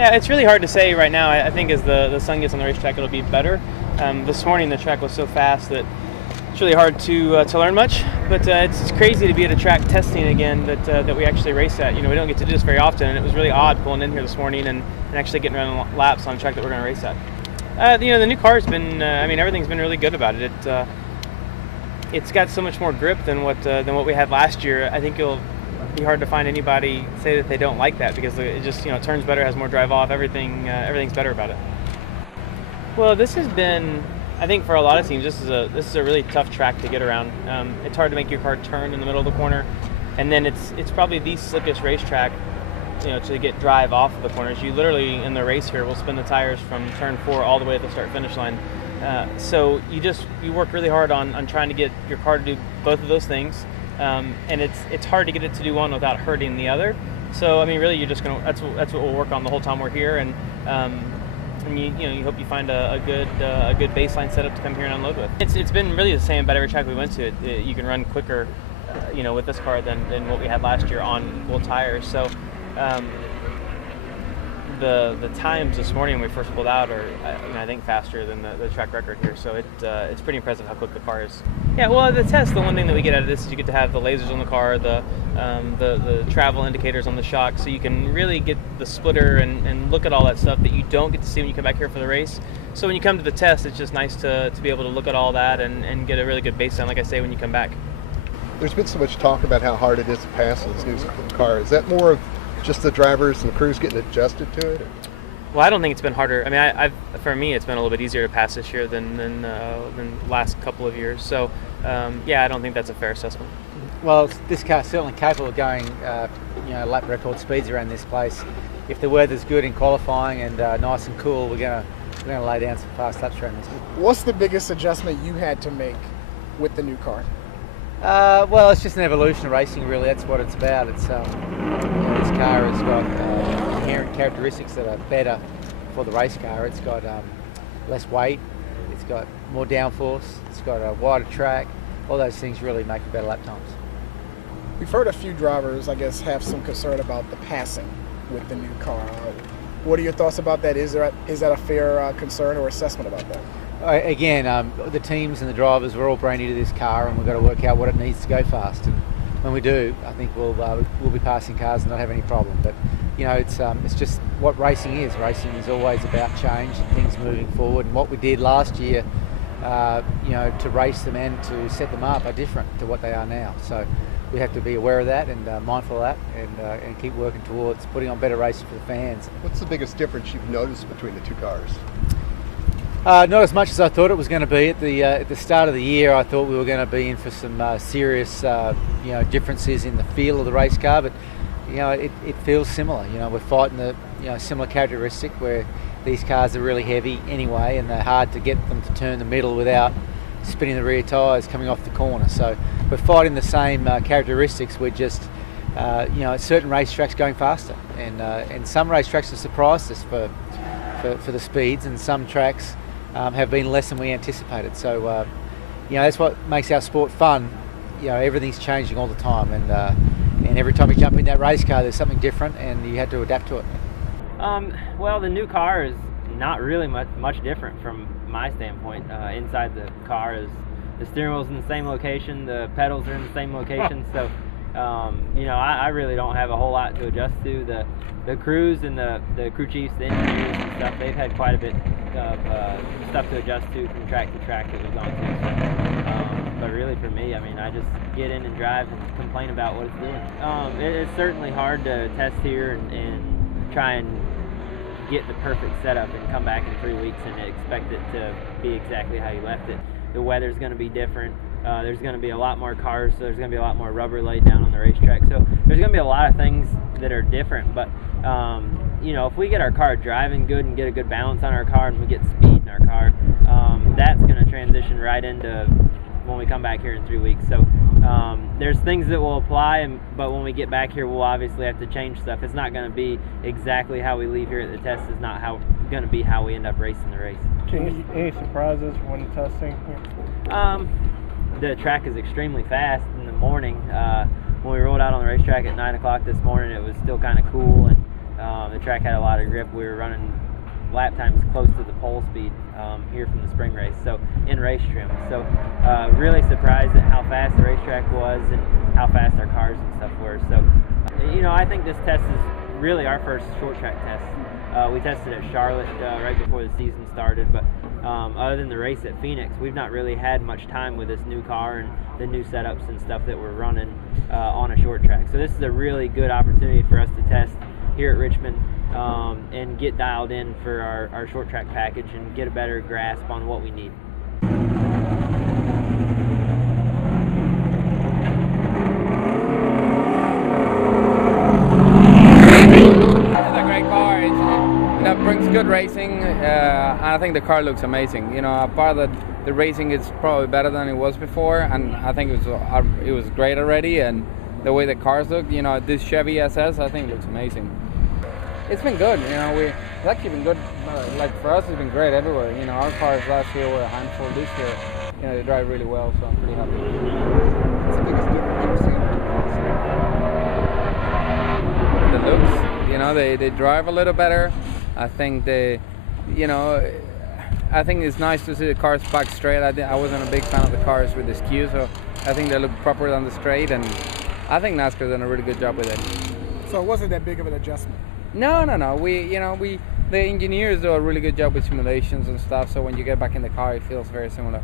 Yeah, it's really hard to say right now. I think as the sun gets on the racetrack, it'll be better. This morning the track was so fast that it's really hard to learn much. But it's crazy to be at a track testing again that we actually race at. We don't get to do this very often, and it was really odd pulling in here this morning and actually getting around laps on a track that we're going to race at. The new car's been, everything's been really good about it. It's got so much more grip than what we had last year. I think it'll be hard to find anybody say that they don't like that, because it just turns better, has more drive off, everything's better about it. Well, this has been, I think for a lot of teams, this is a really tough track to get around. It's hard to make your car turn in the middle of the corner, and then it's probably the slickiest racetrack to get drive off of the corners. You literally in the race here will spin the tires from turn 4 all the way to the start finish line. So you work really hard on trying to get your car to do both of those things. And it's hard to get it to do one without hurting the other. So really, you're just gonna. That's what we'll work on the whole time we're here, and you hope you find a good baseline setup to come here and unload with. It's been really the same about every track we went to. You can run quicker, with this car than what we had last year on full tires. So. The times this morning when we first pulled out are, I think, faster than the track record here. So it's pretty impressive how quick the car is. Yeah, well, the test, the one thing that we get out of this is you get to have the lasers on the car, the travel indicators on the shock, so you can really get the splitter and look at all that stuff that you don't get to see when you come back here for the race. So when you come to the test, it's just nice to be able to look at all that and get a really good baseline, like I say, when you come back. There's been so much talk about how hard it is to pass this new car. Is that more of just the drivers and the crews getting adjusted to it? Well, I don't think it's been harder. For me, it's been a little bit easier to pass this year than last couple of years. So, I don't think that's a fair assessment. Well, this car's certainly capable of going, lap record speeds around this place. If the weather's good in qualifying and nice and cool, we're going to lay down some fast laps around this. What's the biggest adjustment you had to make with the new car? Well, it's just an evolution of racing, really. That's what it's about. It's this car has got inherent characteristics that are better for the race car. It's got less weight, it's got more downforce, it's got a wider track. All those things really make for better lap times. We've heard a few drivers, I guess, have some concern about the passing with the new car. What are your thoughts about that? Is that a fair concern or assessment about that? Again, the teams and the drivers, we're all brand new to this car, and we've got to work out what it needs to go fast. And when we do, I think we'll be passing cars and not have any problem. But it's just what racing is. Racing is always about change and things moving forward. And what we did last year, to race them and to set them up are different to what they are now. So we have to be aware of that and mindful of that, and keep working towards putting on better racing for the fans. What's the biggest difference you've noticed between the two cars? Not as much as I thought it was going to be at the start of the year. I thought we were going to be in for some serious, differences in the feel of the race car. But it feels similar. We're fighting the similar characteristic where these cars are really heavy anyway, and they're hard to get them to turn the middle without spinning the rear tyres coming off the corner. So we're fighting the same characteristics. We're just at certain racetracks going faster, and some racetracks have surprised us for the speeds, and some tracks have been less than we anticipated. So, that's what makes our sport fun. Everything's changing all the time, and every time you jump in that race car, there's something different, and you have to adapt to it. Well, the new car is not really much different from my standpoint. Inside the car is the steering wheel's in the same location, the pedals are in the same location, so I really don't have a whole lot to adjust to. The crews and the crew chiefs, the engineers and stuff, they've had quite a bit of stuff to adjust to from track to track that we've gone to. But really for me, I just get in and drive and complain about what it's doing. It's certainly hard to test here and try and get the perfect setup and come back in 3 weeks and expect it to be exactly how you left it. The weather's going to be different. There's going to be a lot more cars, so there's going to be a lot more rubber laid down on the racetrack. So there's going to be a lot of things that are different. But, if we get our car driving good and get a good balance on our car and we get speed in our car, that's going to transition right into when we come back here in 3 weeks. So there's things that will apply, but when we get back here, we'll obviously have to change stuff. It's not going to be exactly how we leave here at the test. It's not going to be how we end up racing the race. Any surprises when testing? The track is extremely fast in the morning. When we rolled out on the racetrack at 9 o'clock this morning, it was still kind of cool, and The track had a lot of grip. We were running lap times close to the pole speed here from the spring race, so in race trim. So really surprised at how fast the racetrack was and how fast our cars and stuff were. So I think this test is really our first short track test. We tested at Charlotte right before the season started, but other than the race at Phoenix, we've not really had much time with this new car and the new setups and stuff that we're running on a short track. So this is a really good opportunity for us to test here at Richmond and get dialed in for our short track package and get a better grasp on what we need. It's a great car. It brings good racing, and I think the car looks amazing. Apart that the racing is probably better than it was before, and I think it was great already. And the way the cars look, this Chevy SS, I think looks amazing. It's been good. It's actually been good. Like for us, it's been great everywhere. Our cars last year were a handful. This year, they drive really well, so I'm pretty happy. What's the biggest difference you've seen? The looks, they drive a little better. I think I think it's nice to see the cars back straight. I wasn't a big fan of the cars with the skew, so I think they look proper on the straight, and I think NASCAR's done a really good job with it. So it wasn't that big of an adjustment? No. The engineers do a really good job with simulations and stuff, so when you get back in the car, it feels very similar.